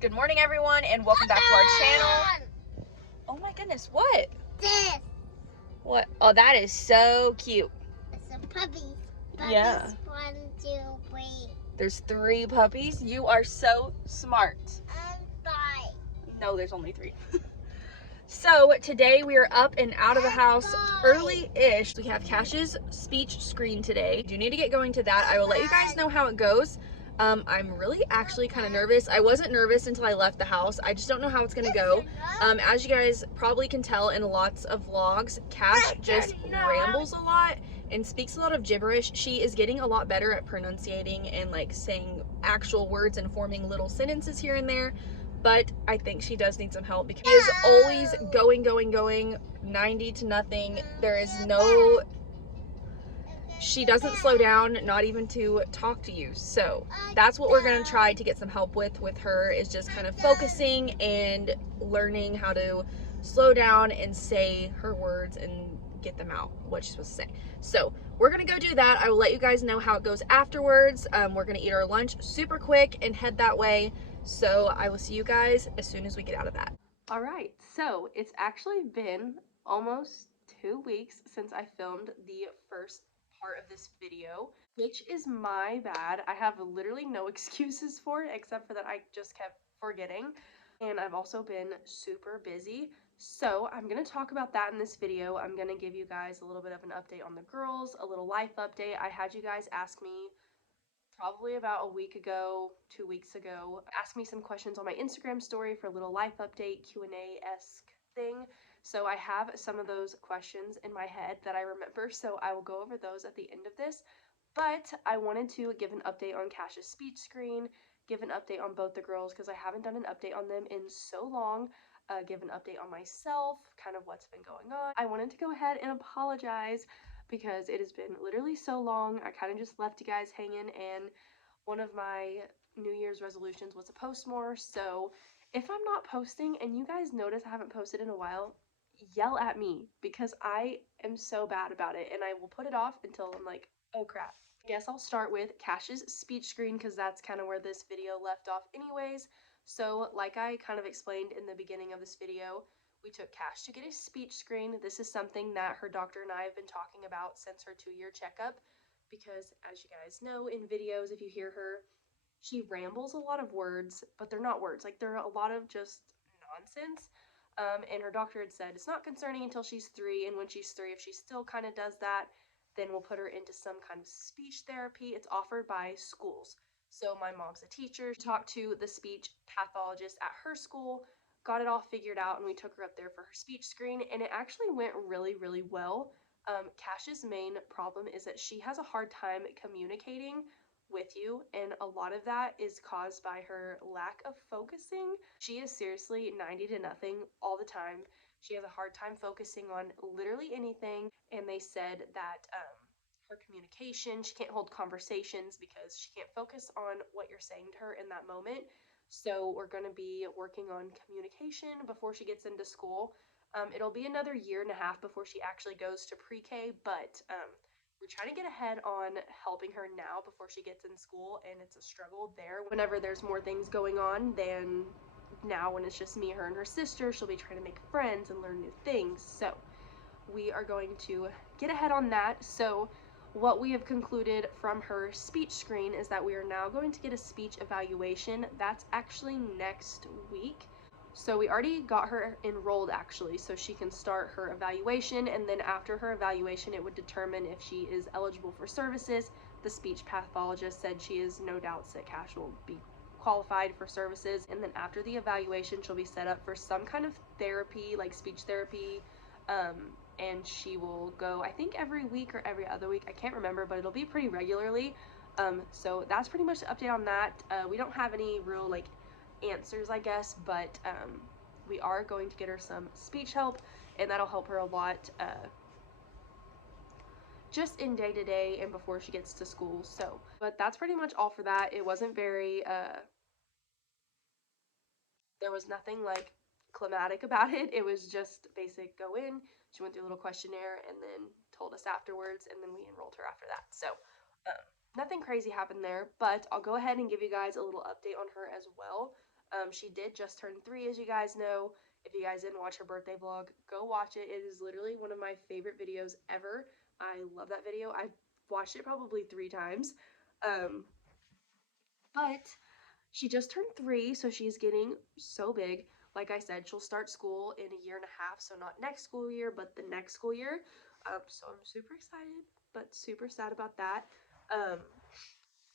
Good morning, everyone, and welcome back to our channel. Oh my goodness, what? This. What? Oh, that is so cute. It's a puppy. Yeah. 1, 2, 3. There's 3 puppies. You are so smart. And 5. No, there's only 3. So today we are up and out of the house early-ish. We have Cash's speech screen today. Do need to get going to that. I will let you guys know how it goes. I'm really actually kind of nervous. I wasn't nervous until I left the house. I just don't know how it's gonna go. As you guys probably can tell in lots of vlogs, Cash just rambles a lot and speaks a lot of gibberish. She is getting a lot better at pronunciating and like saying actual words and forming little sentences here and there. But I think she does need some help because she is always going 90 to nothing. There is no, she doesn't slow down, not even to talk to you. So that's what we're gonna try to get some help with her, is just kind of focusing and learning how to slow down and say her words and get them out, what she's supposed to say. So we're gonna go do that. I will let you guys know how it goes afterwards. We're gonna eat our lunch super quick and head that way. So I will see you guys as soon as we get out of that. All right, so it's actually been almost 2 weeks since I filmed the first part of this video, which is my bad. I have literally no excuses for it except for that I just kept forgetting. And I've also been super busy. So I'm going to talk about that in this video. I'm going to give you guys a little bit of an update on the girls, a little life update. I had you guys ask me probably about a week ago, 2 weeks ago, ask me some questions on my Instagram story for a little life update Q&A-esque thing. So I have some of those questions in my head that I remember, so I will go over those at the end of this. But I wanted to give an update on Cash's speech screen, give an update on both the girls because I haven't done an update on them in so long, give an update on myself, kind of what's been going on. I wanted to go ahead and apologize because it has been literally so long. I kind of just left you guys hanging, and one of my New Year's resolutions was to post more. So if I'm not posting and you guys notice I haven't posted in a while, yell at me because I am so bad about it, and I will put it off until I'm like, oh crap. I guess I'll start with Cash's speech screen because that's kind of where this video left off anyways. So like I kind of explained in the beginning of this video, we took Cash to get a speech screen. This is something that her doctor and I have been talking about since her 2-year checkup because, as you guys know in videos, if you hear her, she rambles a lot of words, but they're not words. Like, they're a lot of just nonsense. And her doctor had said it's not concerning until she's 3, and when she's 3, if she still kind of does that, then we'll put her into some kind of speech therapy. It's offered by schools. So my mom's a teacher. She talked to the speech pathologist at her school, got it all figured out, and we took her up there for her speech screen, and it actually went really, really well. Cash's main problem is that she has a hard time communicating with you, and a lot of that is caused by her lack of focusing. She is seriously 90 to nothing all the time. She has a hard time focusing on literally anything, and they said that her communication, she can't hold conversations because she can't focus on what you're saying to her in that moment. So we're going to be working on communication before she gets into school. It'll be another 1.5 years before she actually goes to pre-K, but we're trying to get ahead on helping her now before she gets in school, and it's a struggle there whenever there's more things going on than now when it's just me, her, and her sister. She'll be trying to make friends and learn new things. So we are going to get ahead on that. So what we have concluded from her speech screen is that we are now going to get a speech evaluation. That's actually next week. So we already got her enrolled actually, so she can start her evaluation, and then after her evaluation it would determine if she is eligible for services. The speech pathologist said she is no doubts that Cash will be qualified for services, and then after the evaluation she'll be set up for some kind of therapy, like speech therapy, and she will go, I think every week or every other week, I can't remember, but it'll be pretty regularly. So that's pretty much the update on that. We don't have any real like answers, I guess, but we are going to get her some speech help, and that'll help her a lot just in day-to-day and before she gets to school. So, but that's pretty much all for that. It wasn't very there was nothing like climatic about it. It was just basic go in. She went through a little questionnaire and then told us afterwards, and then we enrolled her after that. So nothing crazy happened there, but I'll go ahead and give you guys a little update on her as well. She did just turn 3, as you guys know. If you guys didn't watch her birthday vlog, go watch it. It is literally one of my favorite videos ever. I love that video. I've watched it probably 3 times. But she just turned 3, so she's getting so big. Like I said, she'll start school in a year and a half, so not next school year, but the next school year. So I'm super excited, but super sad about that. Um,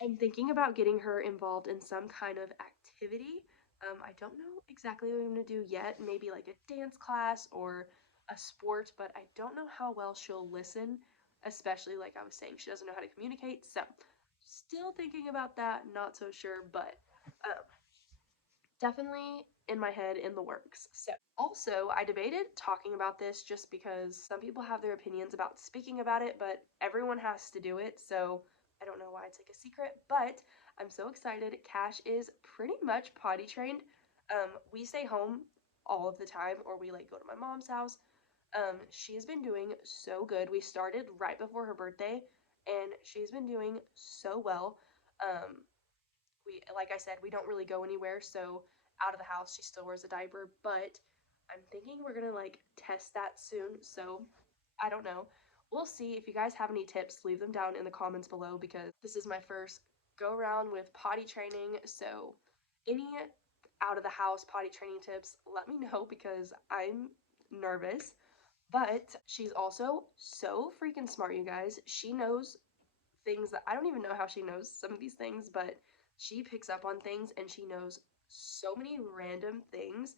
I'm thinking about getting her involved in some kind of activity. I don't know exactly what I'm going to do yet. Maybe like a dance class or a sport, but I don't know how well she'll listen, especially like I was saying, she doesn't know how to communicate. So, still thinking about that, not so sure, but um, definitely in my head in the works. So, also, I debated talking about this just because some people have their opinions about speaking about it, but everyone has to do it. So, I don't know why it's like a secret, but I'm so excited. Cash is pretty much potty trained. We stay home all of the time, or we like go to my mom's house. She has been doing so good. We started right before her birthday, and she's been doing so well. Um, like I said, we don't really go anywhere, so out of the house she still wears a diaper, but I'm thinking we're gonna like test that soon. So I don't know, we'll see. If you guys have any tips, leave them down in the comments below, because this is my first go around with potty training. So any out of the house potty training tips, let me know, because I'm nervous. But she's also so freaking smart, you guys. She knows things that I don't even know how she knows some of these things, but she picks up on things and she knows so many random things.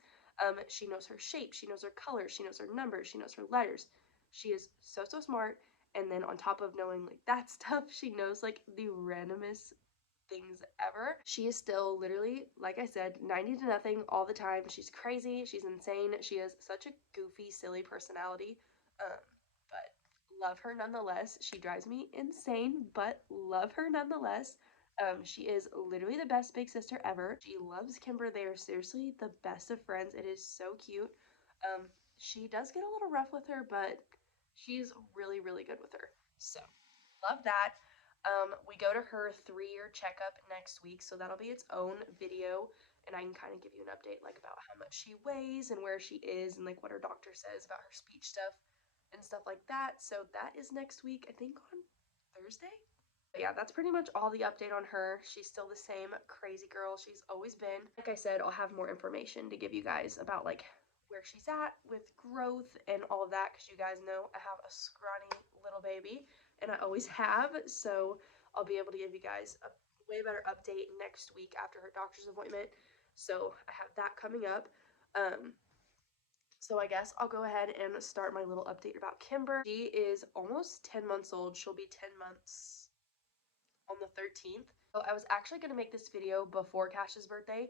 She knows her shape, she knows her colors, she knows her numbers, she knows her letters. She is so smart. And then on top of knowing like that stuff, she knows like the randomest things ever. She is still literally, like I said, 90 to nothing all the time. She's crazy, she's insane, she has such a goofy, silly personality. But love her nonetheless. She drives me insane, but love her nonetheless. She is literally the best big sister ever. She loves Kimber. They are seriously the best of friends. It is so cute. She does get a little rough with her, but she's really good with her. So, love that. We go to her 3-year checkup next week, so that'll be its own video, and I can kind of give you an update like about how much she weighs and where she is and like what her doctor says about her speech stuff and stuff like that. So that is next week, I think on Thursday. But yeah, that's pretty much all the update on her. She's still the same crazy girl she's always been. Like I said, I'll have more information to give you guys about like where she's at with growth and all of that, because you guys know I have a scrawny little baby and I always have. So I'll be able to give you guys a way better update next week after her doctor's appointment. So I have that coming up. So I guess I'll go ahead and start my little update about Kimber. She is almost 10 months old. She'll be 10 months on the 13th. So I was actually going to make this video before Cash's birthday,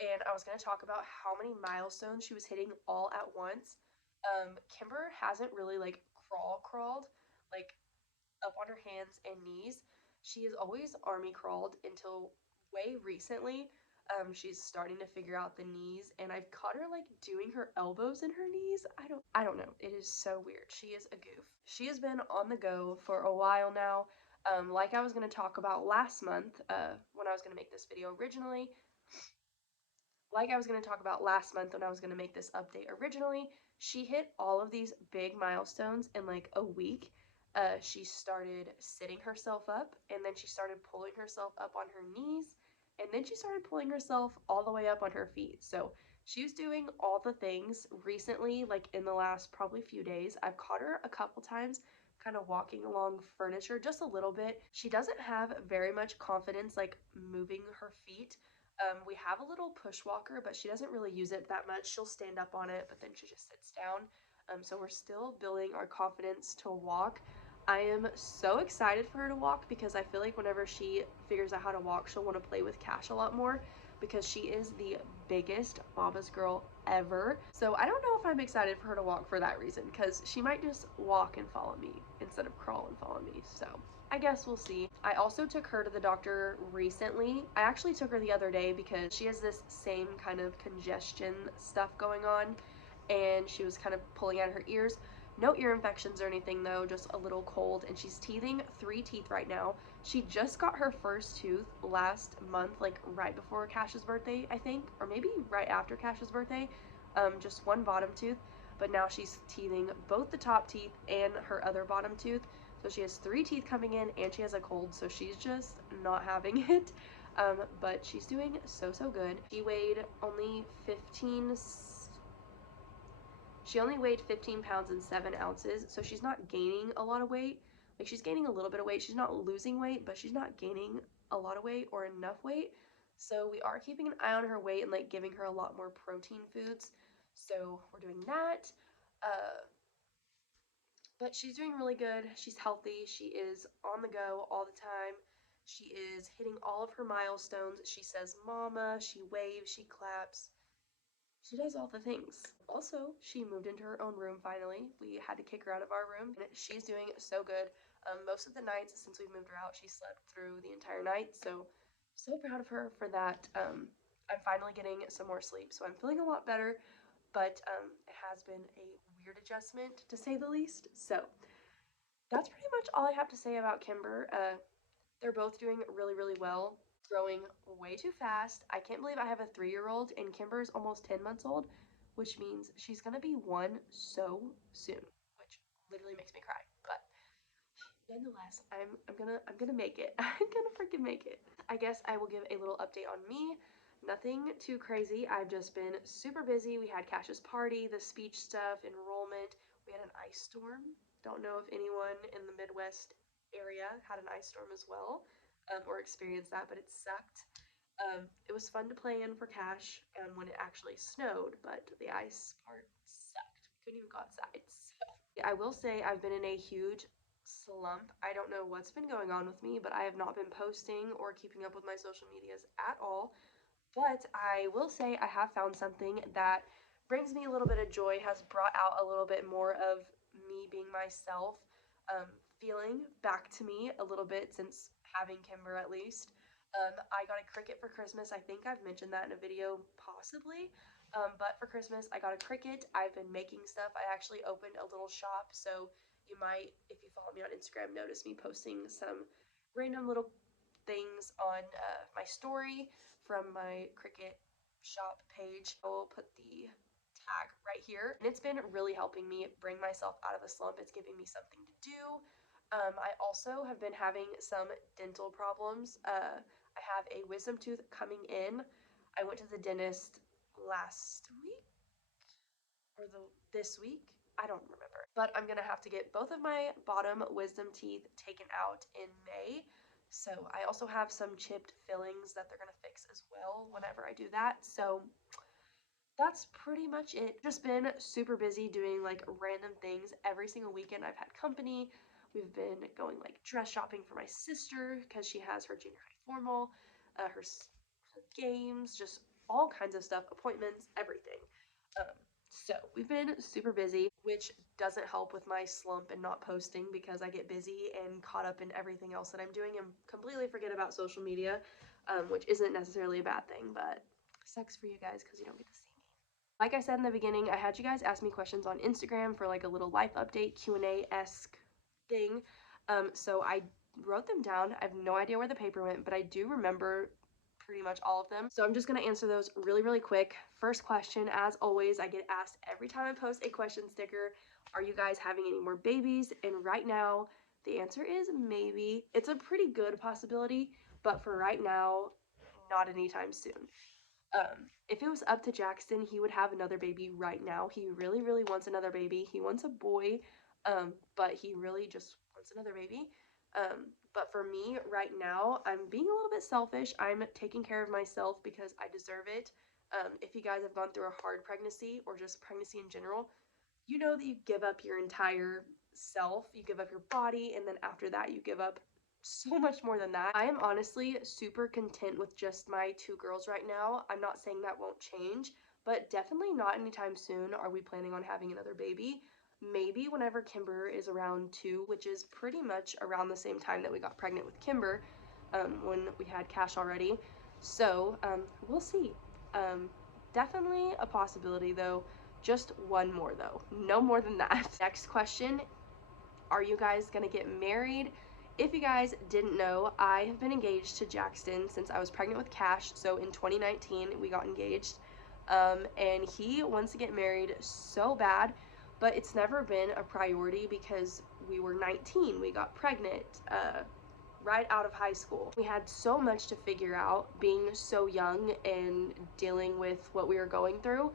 and I was going to talk about how many milestones she was hitting all at once. Kimber hasn't really like crawled like up on her hands and knees. She has always army crawled until way recently. She's starting to figure out the knees, and I've caught her like doing her elbows in her knees. I don't know. It is so weird. She is a goof. She has been on the go for a while now. Like I was going to talk about last month, when I was going to make this video originally, like I was going to talk about last month when I was going to make this update originally, she hit all of these big milestones in like a week. She started sitting herself up, and then she started pulling herself up on her knees, and then she started pulling herself all the way up on her feet. So she was doing all the things recently, like in the last probably few days. I've caught her a couple times kind of walking along furniture just a little bit. She doesn't have very much confidence like moving her feet. We have a little push walker, but she doesn't really use it that much. She'll stand up on it, but then she just sits down. So we're still building our confidence to walk. I am so excited for her to walk, because I feel like whenever she figures out how to walk, she'll want to play with Cash a lot more, because she is the biggest mama's girl ever. So I don't know if I'm excited for her to walk for that reason, because she might just walk and follow me instead of crawl and follow me. So I guess we'll see. I also took her to the doctor recently. I actually took her the other day because she has this same kind of congestion stuff going on, and she was kind of pulling out her ears. No ear infections or anything though, just a little cold, and she's teething 3 teeth right now. She just got her first tooth last month, like right before Cash's birthday, I think, or maybe right after Cash's birthday, just one bottom tooth, but now she's teething both the top teeth and her other bottom tooth. So she has 3 teeth coming in and she has a cold, so she's just not having it. But she's doing so good. She only weighed 15 pounds and 7 ounces, so she's not gaining a lot of weight. Like, she's gaining a little bit of weight. She's not losing weight, but she's not gaining a lot of weight or enough weight. So we are keeping an eye on her weight and like giving her a lot more protein foods. So we're doing that. But she's doing really good. She's healthy. She is on the go all the time. She is hitting all of her milestones. She says mama, she waves, she claps. She does all the things. Also, she moved into her own room finally. We had to kick her out of our room, and she's doing so good. Most of the nights since we've moved her out, she slept through the entire night, so proud of her for that. I'm finally getting some more sleep, so I'm feeling a lot better, but it has been a weird adjustment to say the least. So that's pretty much all I have to say about Kimber. They're both doing really well, growing way too fast. I can't believe I have a 3-year-old and Kimber's almost 10 months old, which means she's gonna be 1 so soon, which literally makes me cry. But nonetheless, I'm gonna make it. I'm gonna freaking make it. I guess I will give a little update on me. Nothing too crazy. I've just been super busy. We had Cash's party, the speech stuff, enrollment. We had an ice storm. Don't know if anyone in the Midwest area had an ice storm as well, or experienced that, but it sucked. It was fun to play in for Cash when it actually snowed, but the ice part sucked. We couldn't even go outside. So I will say I've been in a huge slump. I don't know what's been going on with me, but I have not been posting or keeping up with my social medias at all. But I will say I have found something that brings me a little bit of joy, has brought out a little bit more of me being myself, feeling back to me a little bit since having Kimber at least. I got a Cricut for Christmas. I think I've mentioned that in a video, possibly. But for Christmas, I got a Cricut. I've been making stuff. I actually opened a little shop, so you might, if you follow me on Instagram, notice me posting some random little things on my story from my Cricut shop page. I will put the tag right here. And it's been really helping me bring myself out of a slump. It's giving me something to do. I also have been having some dental problems. I have a wisdom tooth coming in. I went to the dentist last week or this week. I don't remember. But I'm gonna have to get both of my bottom wisdom teeth taken out in May. So I also have some chipped fillings that they're gonna fix as well whenever I do that. So that's pretty much it. Just been super busy doing like random things every single weekend. I've had company. We've been going like dress shopping for my sister because she has her junior high formal, her games, just all kinds of stuff, appointments, everything. So we've been super busy, which doesn't help with my slump and not posting because I get busy and caught up in everything else that I'm doing and completely forget about social media, which isn't necessarily a bad thing, but sucks for you guys because you don't get to see me. Like I said in the beginning, I had you guys ask me questions on Instagram for like a little life update Q&A-esque thing. So I wrote them down. I have no idea where the paper went, but I do remember pretty much all of them. So I'm just going to answer those really quick. First question, as always, I get asked every time I post a question sticker, are you guys having any more babies? And right now, the answer is maybe. It's a pretty good possibility, but for right now, not anytime soon. If it was up to Jackson, he would have another baby right now. He really wants another baby. He wants a boy, but he really just wants another baby. But for me right now, I'm being a little bit selfish. I'm taking care of myself because I deserve it. If you guys have gone through a hard pregnancy or just pregnancy in general, you know that you give up your entire self, you give up your body, and then after that, you give up so much more than that. I am honestly super content with just my 2 girls right now. I'm not saying that won't change, but definitely not anytime soon are we planning on having another baby. Maybe whenever Kimber is around 2, which is pretty much around the same time that we got pregnant with Kimber, when we had Cash already. So we'll see. Definitely a possibility though. Just one more though, no more than that. Next question, are you guys gonna get married? If you guys didn't know, I have been engaged to Jackson since I was pregnant with Kash. So in 2019, we got engaged. And he wants to get married so bad, but it's never been a priority because we were 19. We got pregnant right out of high school. We had so much to figure out being so young and dealing with what we were going through.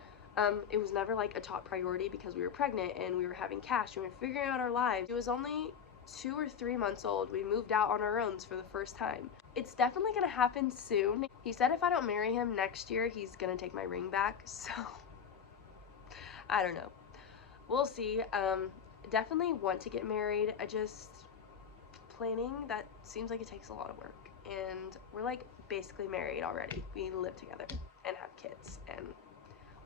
It was never like a top priority because we were pregnant and we were having Cash and we were figuring out our lives. It was only 2 or 3 months old. We moved out on our own for the first time. It's definitely gonna happen soon. He said if I don't marry him next year, he's gonna take my ring back. So I don't know. We'll see. Definitely want to get married. I just planning, that seems like it takes a lot of work. And we're like basically married already. We live together and have kids and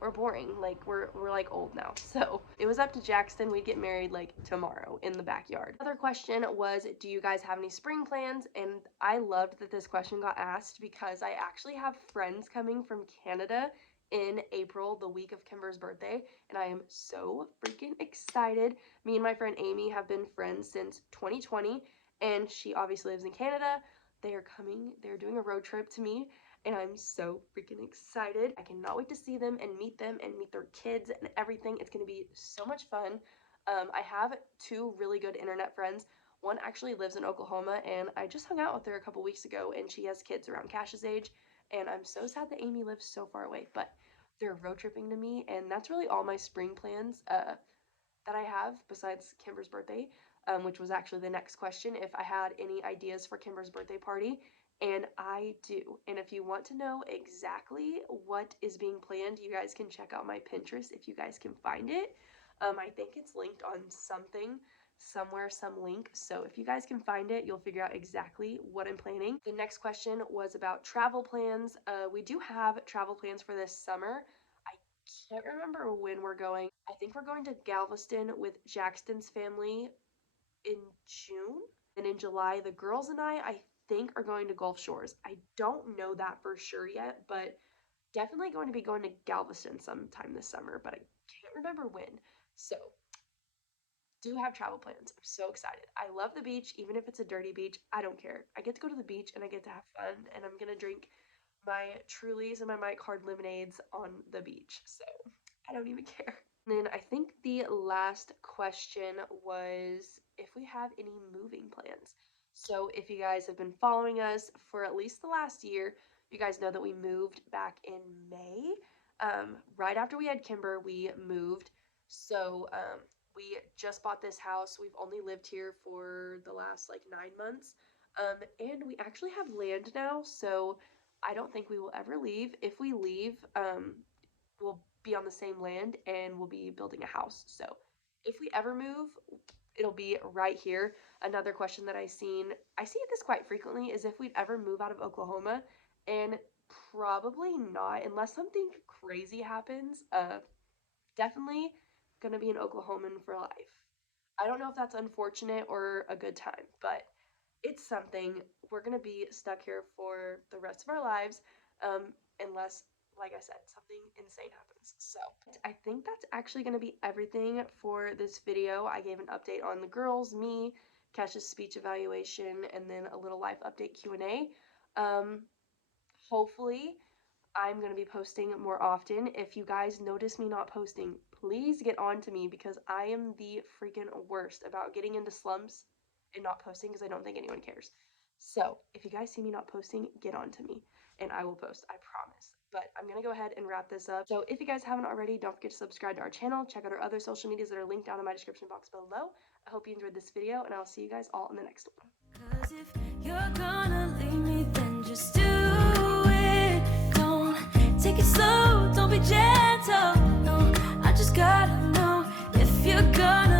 we're boring. Like we're like old now. So it was up to Jackson. We'd get married like tomorrow in the backyard. Another question was, do you guys have any spring plans? And I loved that this question got asked because I actually have friends coming from Canada in April, the week of Kimber's birthday, and I am so freaking excited. Me and my friend Amy have been friends since 2020, and she obviously lives in Canada. They are coming, they're doing a road trip to me, and I'm so freaking excited. I cannot wait to see them and meet their kids and everything. It's gonna be so much fun. I have 2 really good internet friends. One actually lives in Oklahoma, and I just hung out with her a couple weeks ago, and she has kids around Cash's age, and I'm so sad that Amy lives so far away, but they're road tripping to me, and that's really all my spring plans that I have besides Kimber's birthday, which was actually the next question, if I had any ideas for Kimber's birthday party. And I do. And if you want to know exactly what is being planned, you guys can check out my Pinterest if you guys can find it. I think it's linked on something, somewhere, some link. So if you guys can find it, you'll figure out exactly what I'm planning. The next question was about travel plans. We do have travel plans for this summer. I can't remember when we're going. I think we're going to Galveston with Jackson's family in June. And in July, the girls and I think are going to Gulf Shores. I don't know that for sure yet, but definitely going to be going to Galveston sometime this summer, but I can't remember when. So do have travel plans. I'm so excited. I love the beach, even if it's a dirty beach. I don't care. I get to go to the beach and I get to have fun, and I'm gonna drink my Trulies and my Mike Hard lemonades on the beach. So I don't even care. And then I think the last question was if we have any moving plans. So if you guys have been following us for at least the last year, you guys know that we moved back in May. Right after we had Kimber, we moved. So we just bought this house. We've only lived here for the last like 9 months. And we actually have land now, so I don't think we will ever leave. If we leave, we'll be on the same land and we'll be building a house. So if we ever move, it'll be right here. Another question that I see this quite frequently, is if we'd ever move out of Oklahoma, and probably not unless something crazy happens. Definitely gonna be an Oklahoman for life. I don't know if that's unfortunate or a good time, but it's something. We're gonna be stuck here for the rest of our lives, unless, like I said, something insane happens. So I think that's actually gonna be everything for this video. I gave an update on the girls, me, Kesh's speech evaluation, and then a little life update Q&A. Hopefully I'm going to be posting more often. If you guys notice me not posting, please get on to me, because I am the freaking worst about getting into slumps and not posting because I don't think anyone cares. So if you guys see me not posting, get on to me and I will post, I promise. But I'm going to go ahead and wrap this up. So if you guys haven't already, don't forget to subscribe to our channel. Check out our other social medias that are linked down in my description box below. I hope you enjoyed this video, and I'll see you guys all in the next one. 'Cause if you're gonna leave me, then just do it. Don't take it slow, don't be gentle. No, I just gotta know if you're gonna